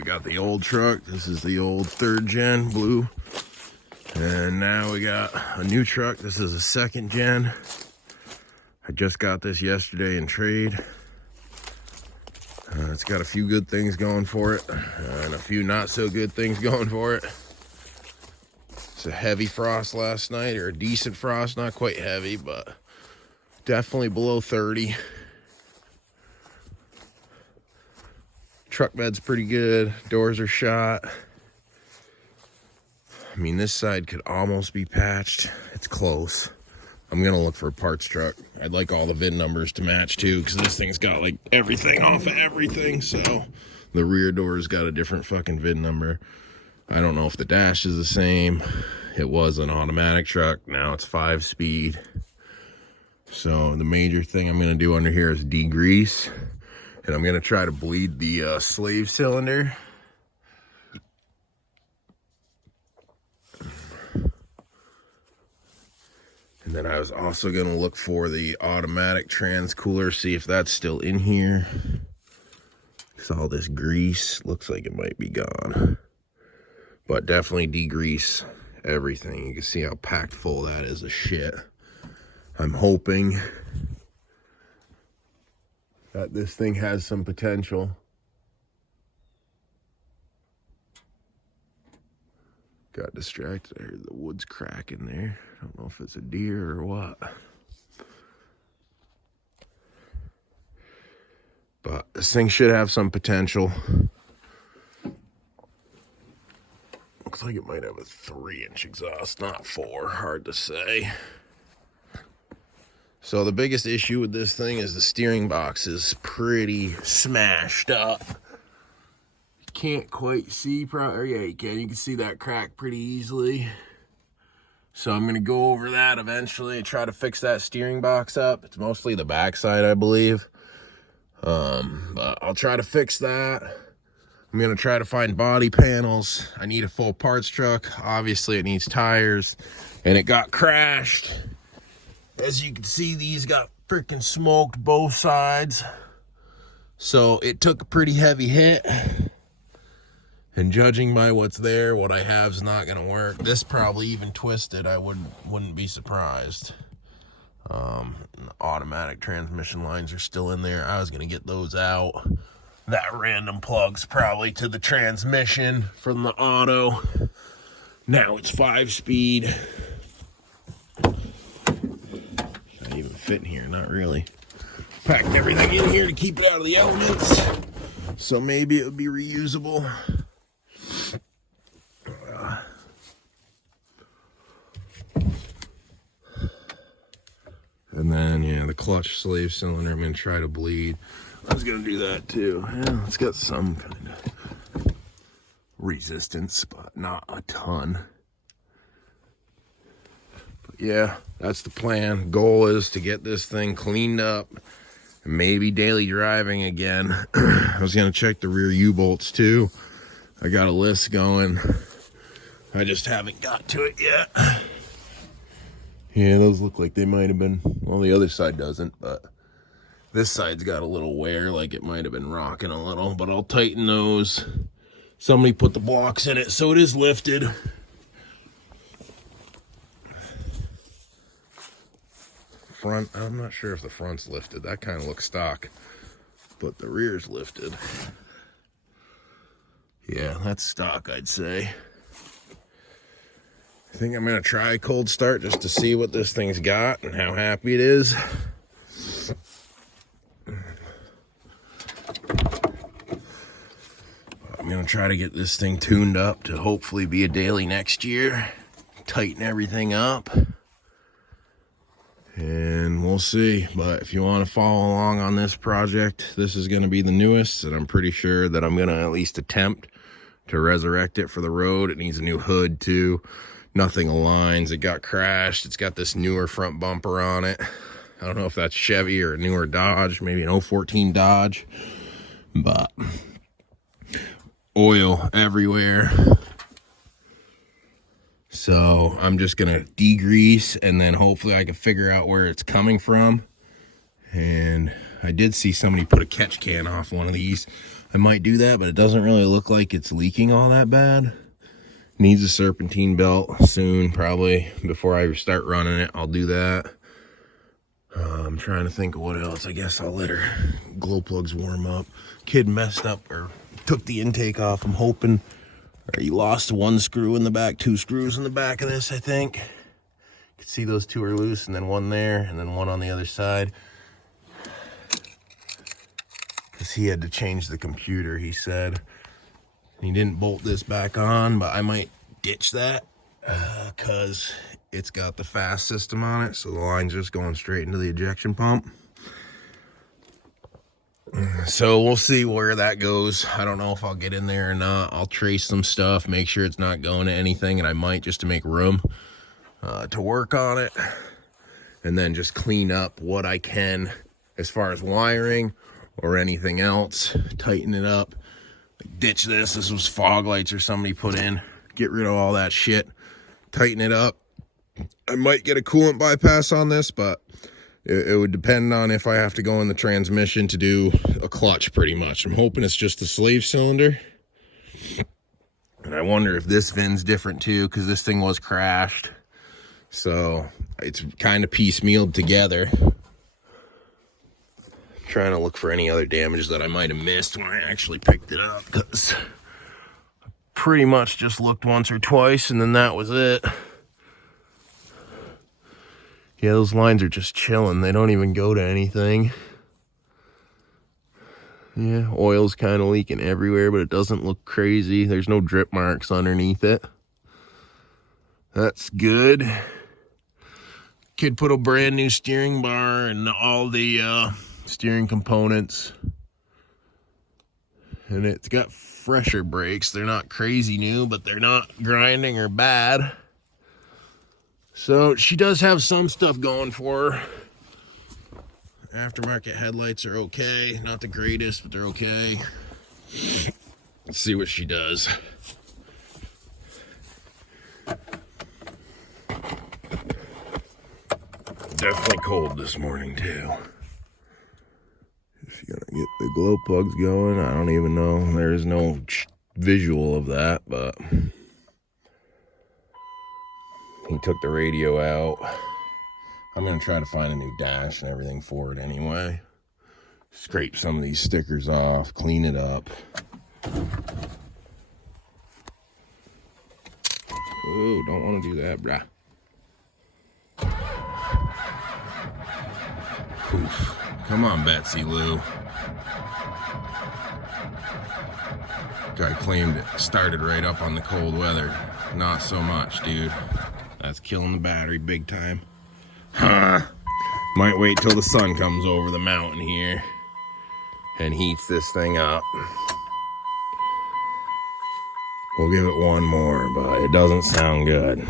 we got the old truck. This is the old 3rd gen blue. And now we got a new truck. This is a 2nd gen. I just got this yesterday in trade. It's got a few good things going for it and a few not so good things going for it. It's a heavy frost last night, or a decent frost, not quite heavy, but definitely below 30. Truck bed's pretty good. Doors are shot. I mean, this side could almost be patched. It's close. I'm gonna look for a parts truck. I'd like all the VIN numbers to match too, because this thing's got like everything off of everything. So the rear door's got a different fucking VIN number. I don't know if the dash is the same. It was an automatic truck. Now it's 5-speed. So the major thing I'm gonna do under here is degrease. And I'm gonna try to bleed the slave cylinder. And then I was also gonna look for the automatic trans cooler, see if that's still in here. Because all this grease looks like it might be gone. But definitely degrease everything. You can see how packed full that is of shit. I'm hoping that this thing has some potential. Got distracted. I heard the wood's cracking there. I don't know if it's a deer or what. But this thing should have some potential. Looks like it might have a 3-inch exhaust, not 4. Hard to say. So the biggest issue with this thing is the steering box is pretty smashed up. You can't quite see, yeah, you can. You can see that crack pretty easily. So I'm gonna go over that eventually and try to fix that steering box up. It's mostly the backside, I believe. But I'll try to fix that. I'm gonna try to find body panels. I need a full parts truck. Obviously it needs tires, and it got crashed. As you can see, these got freaking smoked both sides. So it took a pretty heavy hit. And judging by what's there, what I have is not gonna work. This probably even twisted, I wouldn't be surprised. Automatic transmission lines are still in there. I was gonna get those out. That random plug's probably to the transmission from the auto. Now it's 5-speed. Not even fit in here, not really. Packed everything in here to keep it out of the elements. So maybe it would be reusable. And then, yeah, the clutch slave cylinder, I'm gonna try to bleed. I was gonna do that too. Yeah, it's got some kind of resistance, but not a ton. But yeah, that's the plan. Goal is to get this thing cleaned up, and maybe daily driving again. I was gonna check the rear U-bolts too. I got a list going. I just haven't got to it yet. Yeah, those look like they might have been, well, the other side doesn't, but this side's got a little wear, like it might have been rocking a little, but I'll tighten those. Somebody put the blocks in it, so it is lifted. Front, I'm not sure if the front's lifted. That kind of looks stock, but the rear's lifted. Yeah, that's stock, I'd say. I think I'm gonna try a cold start just to see what this thing's got and how happy it is. I'm gonna try to get this thing tuned up to hopefully be a daily next year. Tighten everything up. And we'll see. But if you want to follow along on this project, this is gonna be the newest, and I'm pretty sure that I'm gonna at least attempt to resurrect it for the road. It needs a new hood too. Nothing aligns. It got crashed. It's got this newer front bumper on it. I don't know if that's Chevy or a newer Dodge, maybe an 014 Dodge, but oil everywhere. So I'm just gonna degrease, and then hopefully I can figure out where it's coming from, And I did see somebody put a catch can off one of these. I might do that, but it doesn't really look like it's leaking all that bad. Needs a serpentine belt soon, probably before I start running it. I'll do that. I'm trying to think of what else. I guess I'll let her glow plugs warm up. Kid messed up or took the intake off. I'm hoping, or he lost one screw in the back, 2 screws in the back of this, I think. You can see those 2 are loose, and then one there, and then one on the other side. Because he had to change the computer, he said. He didn't bolt this back on, but I might ditch that because it's got the fast system on it, so the line's just going straight into the ejection pump. So we'll see where that goes. I don't know if I'll get in there or not. I'll trace some stuff, make sure it's not going to anything, and I might just to make room to work on it, and then just clean up what I can as far as wiring or anything else. Tighten it up. Ditch this. This was fog lights or somebody put in. Get rid of all that shit. Tighten it up. I might get a coolant bypass on this, but it would depend on if I have to go in the transmission to do a clutch, pretty much. I'm hoping it's just a slave cylinder. And I wonder if this VIN's different too, because this thing was crashed. So it's kind of piecemealed together. Trying to look for any other damage that I might have missed when I actually picked it up, because I pretty much just looked once or twice and then that was it. Yeah, those lines are just chilling. They don't even go to anything. Yeah, oil's kind of leaking everywhere, but it doesn't look crazy. There's no drip marks underneath it. That's good. Kid put a brand new steering bar and all the steering components, and it's got fresher brakes. They're not crazy new, but they're not grinding or bad. So she does have some stuff going for her. Aftermarket headlights are okay. Not the greatest, but they're okay. Let's see what she does. Definitely cold this morning too. She's gonna get the glow plugs going. I don't even know. There's no visual of that, but he took the radio out. I'm gonna try to find a new dash and everything for it anyway. Scrape some of these stickers off, clean it up. Oh, don't want to do that, brah. Oof. Come on, Betsy Lou. Guy claimed it started right up on the cold weather. Not so much, dude. That's killing the battery big time. Huh. Might wait till the sun comes over the mountain here and heats this thing up. We'll give it one more, but it doesn't sound good.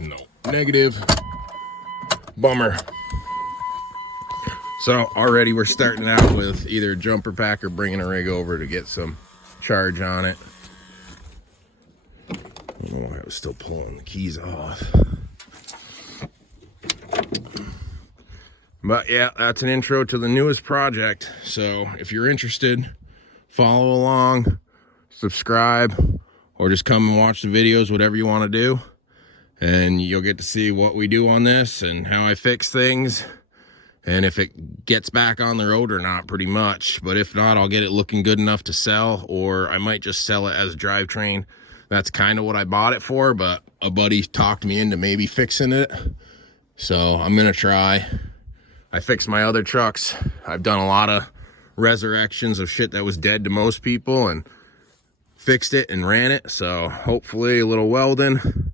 No. Negative. Bummer. So already we're starting out with either a jumper pack or bringing a rig over to get some charge on it. I don't know why I was still pulling the keys off. But yeah, that's an intro to the newest project. So if you're interested, follow along, subscribe, or just come and watch the videos, whatever you want to do. And you'll get to see what we do on this and how I fix things. And if it gets back on the road or not, pretty much. But if not, I'll get it looking good enough to sell, or I might just sell it as a drivetrain. That's kind of what I bought it for, but a buddy talked me into maybe fixing it. So I'm going to try. I fixed my other trucks. I've done a lot of resurrections of shit that was dead to most people and fixed it and ran it. So hopefully a little welding, a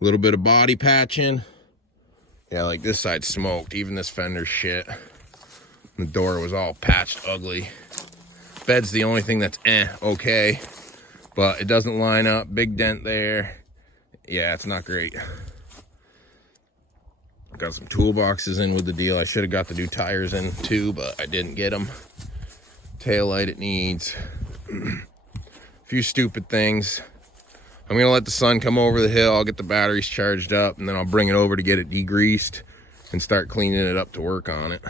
little bit of body patching. Yeah, like this side smoked, even this fender shit. The door was all patched ugly. Bed's the only thing that's okay, but it doesn't line up. Big dent there. Yeah, it's not great. Got some toolboxes in with the deal. I should have got the new tires in too, but I didn't get them tail light it needs. A few stupid things. I'm gonna let the sun come over the hill. I'll get the batteries charged up, and then I'll bring it over to get it degreased and start cleaning it up to work on it.